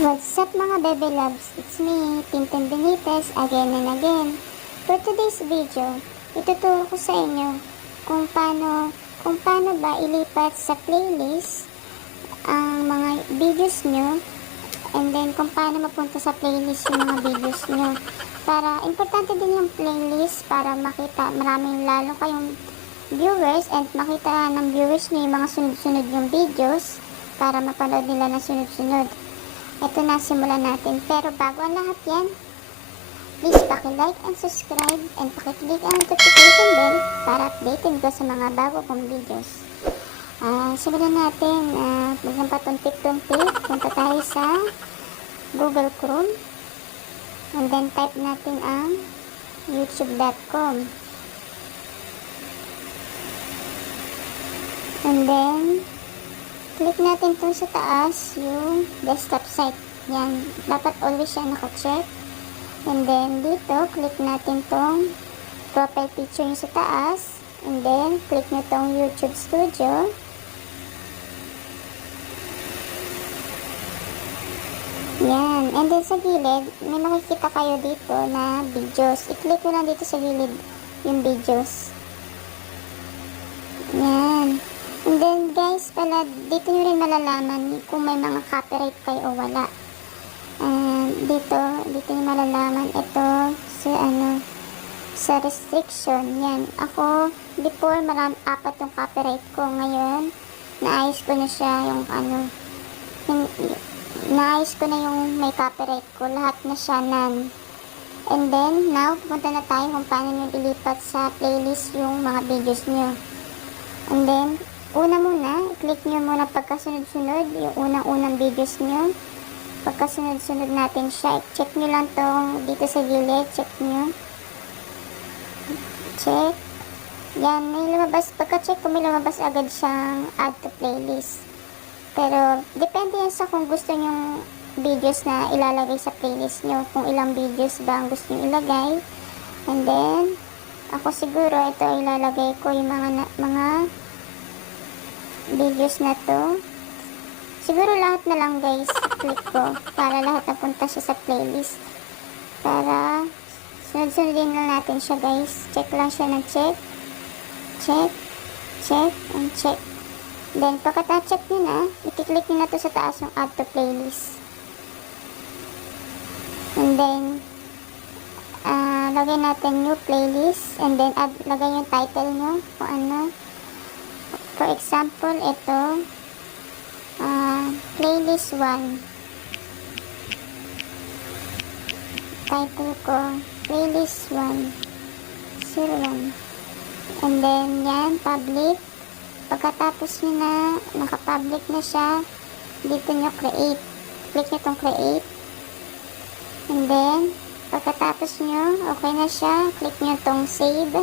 What's up mga baby loves? It's me, Tintin Benitez, again and again. For today's video, ituturo ko sa inyo kung paano ba ilipat sa playlist ang mga videos nyo, and then kung paano mapunta sa playlist yung mga videos nyo. Para importante din yung playlist para makita maraming lalo kayong viewers, and makita ng viewers nyo yung mga sunod-sunod yung videos para mapanood nila na sunod-sunod. Ito na, simulan natin. Pero bago ang lahat yan, please paki-like and subscribe and paki-click ang notification bell para updated ko sa mga bago kong videos. Simulan natin. Huwag nang patuntik-tuntik. Punta tayo sa Google Chrome. And then type natin ang youtube.com. And then click natin itong sa taas, yung desktop site. Yan. Dapat always siya naka-check. And then, dito, click natin itong profile picture yung sa taas. And then, click nyo itong YouTube Studio. Yan. And then, sa gilid, may makikita kayo dito na videos. I-click mo lang dito sa gilid yung videos. Yan. And then guys, pala dito nyo rin malalaman kung may mga copyright kayo o wala. Dito nyo malalaman ito sa restriction. Yan. Ako, before apat yung copyright ko. Ngayon, naayos ko na siya naayos ko na yung may copyright ko. Lahat na siya none. And then, now, punta na tayo kung paano nyo ilipat sa playlist yung mga videos nyo. And then, una muna, click nyo muna pagkasunod-sunod yung unang-unang videos nyo. Pagkasunod-sunod natin siya, check nyo lang tong dito sa gilid, check nyo. Check. Yan, may lumabas, pagka-check ko may lumabas agad siyang add to playlist. Pero, depende yan sa kung gusto nyong videos na ilalagay sa playlist nyo, kung ilang videos ba ang gusto nyo ilagay. And then, ako siguro ito ilalagay ko yung mga videos na to. Siguro lahat na lang guys, click ko para lahat napunta siya sa playlist. Para sunod-sunodin na natin siya guys. Check lang siya ng check. Check. Check. And check. Then pagka-check nyo na, i-click nyo na to sa taas yung add to playlist. And then lagay natin new playlist. And then lagay yung title nyo kung ano. For example, ito, playlist 1. Title ko, playlist 1. 01. And then, yan, public. Pagkatapos nyo na, naka-public na siya, dito nyo create. Click nyo itong create. And then, pagkatapos nyo, okay na siya, click nyo itong save.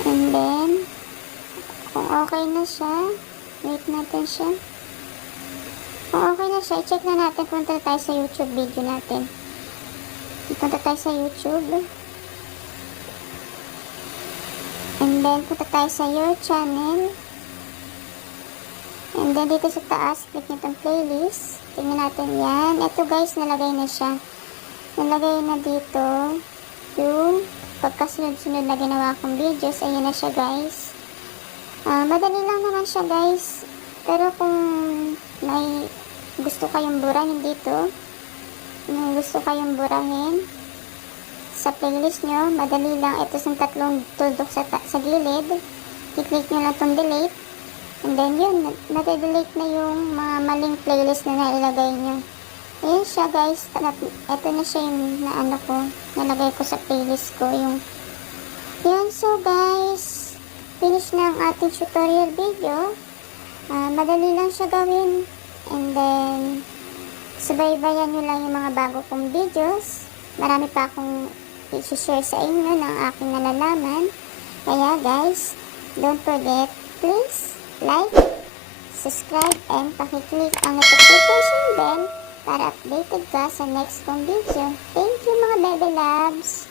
And then, kung okay na siya, wait natin siya. Kung okay na siya, i-check na natin, punta tayo sa YouTube video natin. Punta tayo sa YouTube. And then, punta tayo sa your channel. And then, dito sa taas, click nyo itong playlist. Tingnan natin yan. Ito guys, nalagay na siya. Nalagay na dito yung pagkasunod-sunod na ginawa kong videos. Ayun na siya guys. Madali lang naman siya guys. Pero kung may gusto kayong burahin dito, may gusto kayong burahin sa playlist nyo, madali lang. Ito sa tatlong tuldok sa gilid. I-click nyo lang itong delete. And then yun, nade-delete na yung mga maling playlist na nailagay nyo. Ayan siya guys. Ito na siya yung nalagay ko sa playlist ko. Yan. So guys, finish na ang ating tutorial video. Madali lang siya gawin. And then, subaybayan nyo lang yung mga bago kong videos. Marami pa akong i-share sa inyo ng aking nalalaman. Kaya guys, don't forget, please like, subscribe, and pakiclick ang notification bell para updated ka sa next kong video. Thank you mga baby loves!